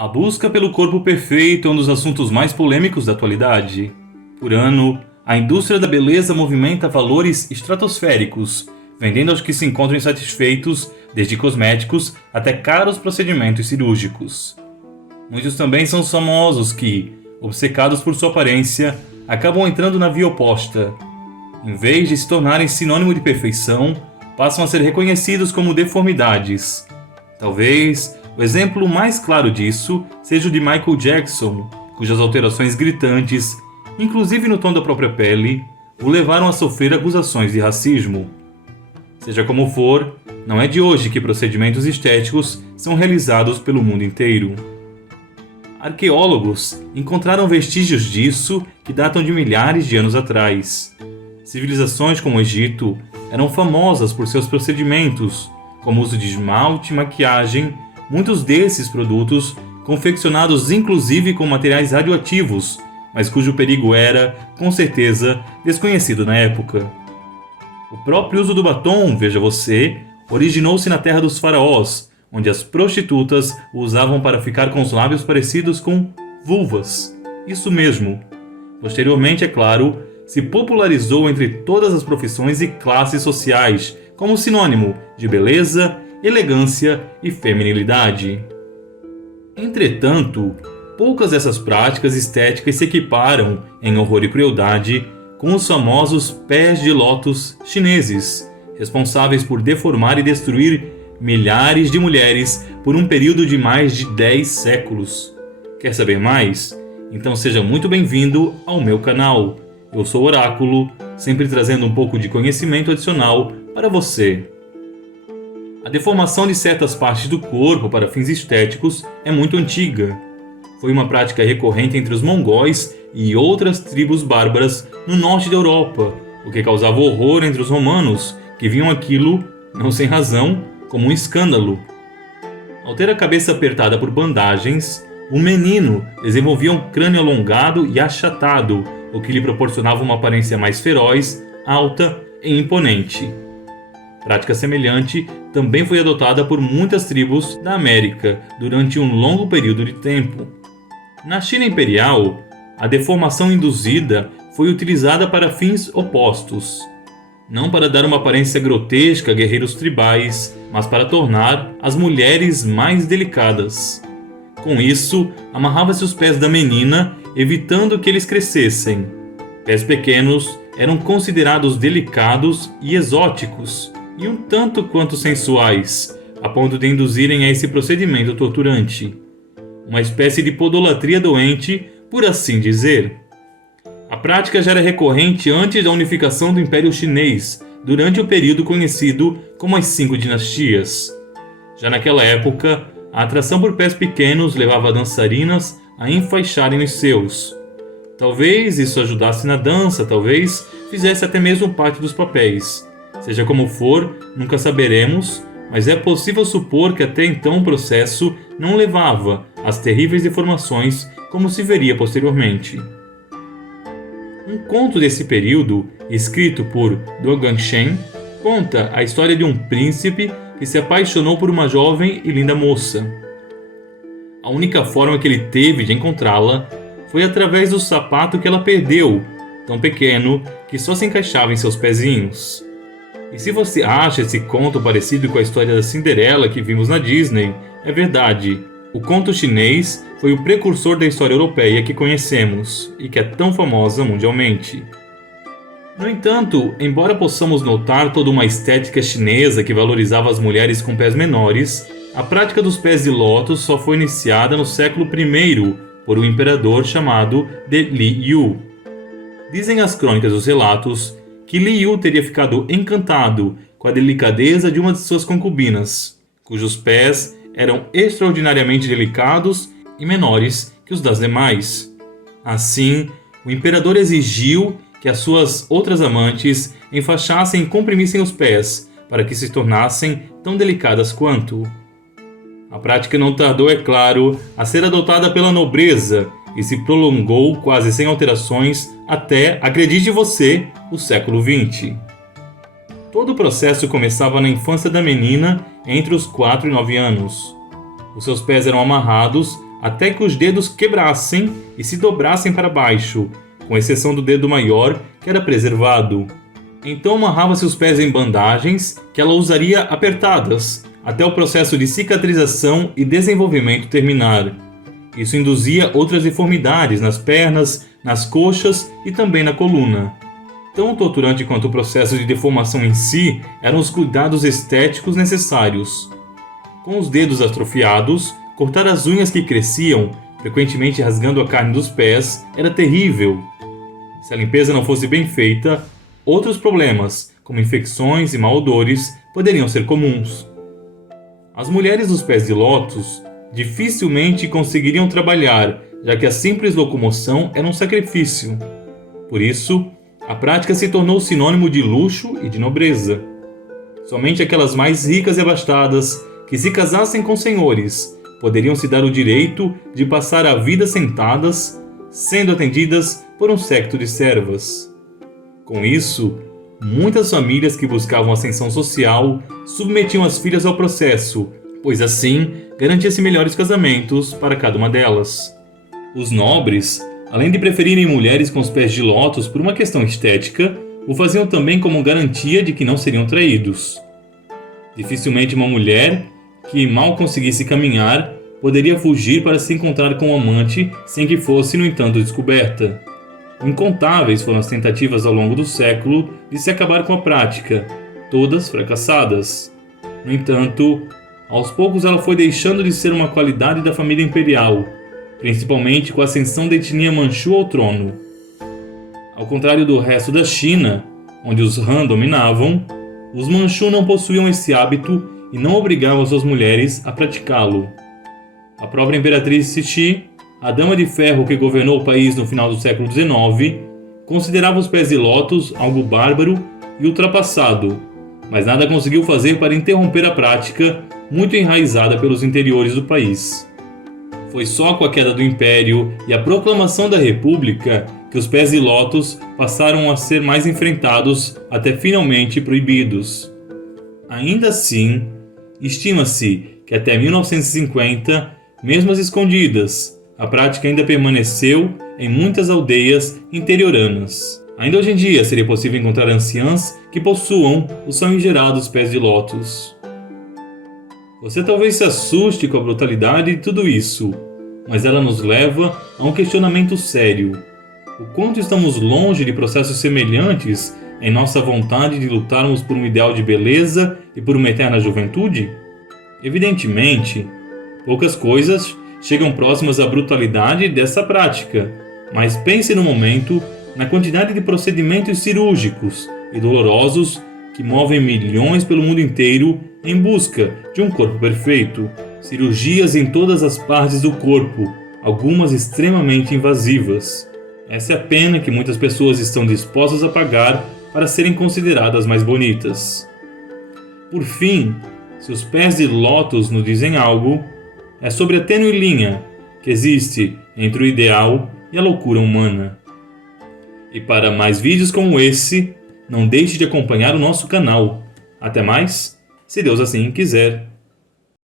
A busca pelo corpo perfeito é um dos assuntos mais polêmicos da atualidade. Por ano, a indústria da beleza movimenta valores estratosféricos, vendendo aos que se encontram insatisfeitos, desde cosméticos até caros procedimentos cirúrgicos. Muitos também são os famosos que, obcecados por sua aparência, acabam entrando na via oposta. Em vez de se tornarem sinônimo de perfeição, passam a ser reconhecidos como deformidades. Talvez o exemplo mais claro disso seja o de Michael Jackson, cujas alterações gritantes, inclusive no tom da própria pele, o levaram a sofrer acusações de racismo. Seja como for, não é de hoje que procedimentos estéticos são realizados pelo mundo inteiro. Arqueólogos encontraram vestígios disso que datam de milhares de anos atrás. Civilizações como o Egito eram famosas por seus procedimentos, como o uso de esmalte e maquiagem, muitos desses produtos confeccionados inclusive com materiais radioativos, mas cujo perigo era, com certeza, desconhecido na época. O próprio uso do batom, veja você, originou-se na terra dos faraós, onde as prostitutas o usavam para ficar com os lábios parecidos com vulvas. Isso mesmo. Posteriormente, é claro, se popularizou entre todas as profissões e classes sociais, como sinônimo de beleza, elegância e feminilidade. Entretanto, poucas dessas práticas estéticas se equiparam, em horror e crueldade, com os famosos pés de lótus chineses, responsáveis por deformar e destruir milhares de mulheres por um período de mais de 10 séculos. Quer saber mais? Então seja muito bem-vindo ao meu canal. Eu sou o Oráculo, sempre trazendo um pouco de conhecimento adicional para você. A deformação de certas partes do corpo para fins estéticos é muito antiga. Foi uma prática recorrente entre os mongóis e outras tribos bárbaras no norte da Europa, o que causava horror entre os romanos, que viam aquilo, não sem razão, como um escândalo. Ao ter a cabeça apertada por bandagens, o menino desenvolvia um crânio alongado e achatado, o que lhe proporcionava uma aparência mais feroz, alta e imponente. Prática semelhante também foi adotada por muitas tribos da América durante um longo período de tempo. Na China Imperial, a deformação induzida foi utilizada para fins opostos. Não para dar uma aparência grotesca a guerreiros tribais, mas para tornar as mulheres mais delicadas. Com isso, amarrava-se os pés da menina, evitando que eles crescessem. Pés pequenos eram considerados delicados e exóticos, e um tanto quanto sensuais, a ponto de induzirem a esse procedimento torturante. Uma espécie de podolatria doente, por assim dizer. A prática já era recorrente antes da unificação do Império Chinês, durante o período conhecido como as 5 dinastias. Já naquela época, a atração por pés pequenos levava dançarinas a enfaixarem os seus. Talvez isso ajudasse na dança, talvez fizesse até mesmo parte dos papéis. Seja como for, nunca saberemos, mas é possível supor que até então o processo não levava às terríveis deformações como se veria posteriormente. Um conto desse período, escrito por Dogan Shen, conta a história de um príncipe que se apaixonou por uma jovem e linda moça. A única forma que ele teve de encontrá-la foi através do sapato que ela perdeu, tão pequeno que só se encaixava em seus pezinhos. E se você acha esse conto parecido com a história da Cinderela que vimos na Disney, é verdade. O conto chinês foi o precursor da história europeia que conhecemos e que é tão famosa mundialmente. No entanto, embora possamos notar toda uma estética chinesa que valorizava as mulheres com pés menores, a prática dos pés de lótus só foi iniciada no século I por um imperador chamado de Li Yu. Dizem as crônicas dos relatos que Li Yu teria ficado encantado com a delicadeza de uma de suas concubinas, cujos pés eram extraordinariamente delicados e menores que os das demais. Assim, o imperador exigiu que as suas outras amantes enfaixassem e comprimissem os pés, para que se tornassem tão delicadas quanto. A prática não tardou, é claro, a ser adotada pela nobreza e se prolongou quase sem alterações até, acredite você, o século XX. Todo o processo começava na infância da menina entre os 4 e 9 anos. Os seus pés eram amarrados, até que os dedos quebrassem e se dobrassem para baixo, com exceção do dedo maior, que era preservado. Então amarrava-se os pés em bandagens, que ela usaria apertadas, até o processo de cicatrização e desenvolvimento terminar. Isso induzia outras deformidades nas pernas, nas coxas e também na coluna. Tão torturante quanto o processo de deformação em si eram os cuidados estéticos necessários. Com os dedos atrofiados, cortar as unhas que cresciam, frequentemente rasgando a carne dos pés, era terrível. Se a limpeza não fosse bem feita, outros problemas, como infecções e mau odores, poderiam ser comuns. As mulheres dos pés de lótus dificilmente conseguiriam trabalhar, já que a simples locomoção era um sacrifício. Por isso, a prática se tornou sinônimo de luxo e de nobreza. Somente aquelas mais ricas e abastadas, que se casassem com senhores, poderiam se dar o direito de passar a vida sentadas, sendo atendidas por um séquito de servas. Com isso, muitas famílias que buscavam ascensão social submetiam as filhas ao processo, pois assim garantia-se melhores casamentos para cada uma delas. Os nobres, além de preferirem mulheres com os pés de lótus por uma questão estética, o faziam também como garantia de que não seriam traídos. Dificilmente uma mulher que mal conseguisse caminhar poderia fugir para se encontrar com um amante sem que fosse, no entanto, descoberta. Incontáveis foram as tentativas ao longo do século de se acabar com a prática, todas fracassadas. No entanto, aos poucos ela foi deixando de ser uma qualidade da família imperial, principalmente com a ascensão da etnia Manchu ao trono. Ao contrário do resto da China, onde os Han dominavam, os Manchu não possuíam esse hábito e não obrigavam suas mulheres a praticá-lo. A própria imperatriz Cixi, a dama de ferro que governou o país no final do século XIX, considerava os pés de lótus algo bárbaro e ultrapassado, mas nada conseguiu fazer para interromper a prática muito enraizada pelos interiores do país. Foi só com a queda do Império e a proclamação da República que os pés de lótus passaram a ser mais enfrentados até finalmente proibidos. Ainda assim, estima-se que até 1950, mesmo às escondidas, a prática ainda permaneceu em muitas aldeias interioranas. Ainda hoje em dia seria possível encontrar anciãs que possuam os famigerados pés de lótus. Você talvez se assuste com a brutalidade de tudo isso, mas ela nos leva a um questionamento sério. O quanto estamos longe de processos semelhantes em nossa vontade de lutarmos por um ideal de beleza e por uma eterna juventude? Evidentemente, poucas coisas chegam próximas à brutalidade dessa prática, mas pense no momento na quantidade de procedimentos cirúrgicos e dolorosos que movem milhões pelo mundo inteiro em busca de um corpo perfeito. Cirurgias em todas as partes do corpo, algumas extremamente invasivas. Essa é a pena que muitas pessoas estão dispostas a pagar para serem consideradas mais bonitas. Por fim, se os pés de lótus nos dizem algo, é sobre a tênue linha que existe entre o ideal e a loucura humana. E para mais vídeos como esse, não deixe de acompanhar o nosso canal. Até mais, se Deus assim quiser.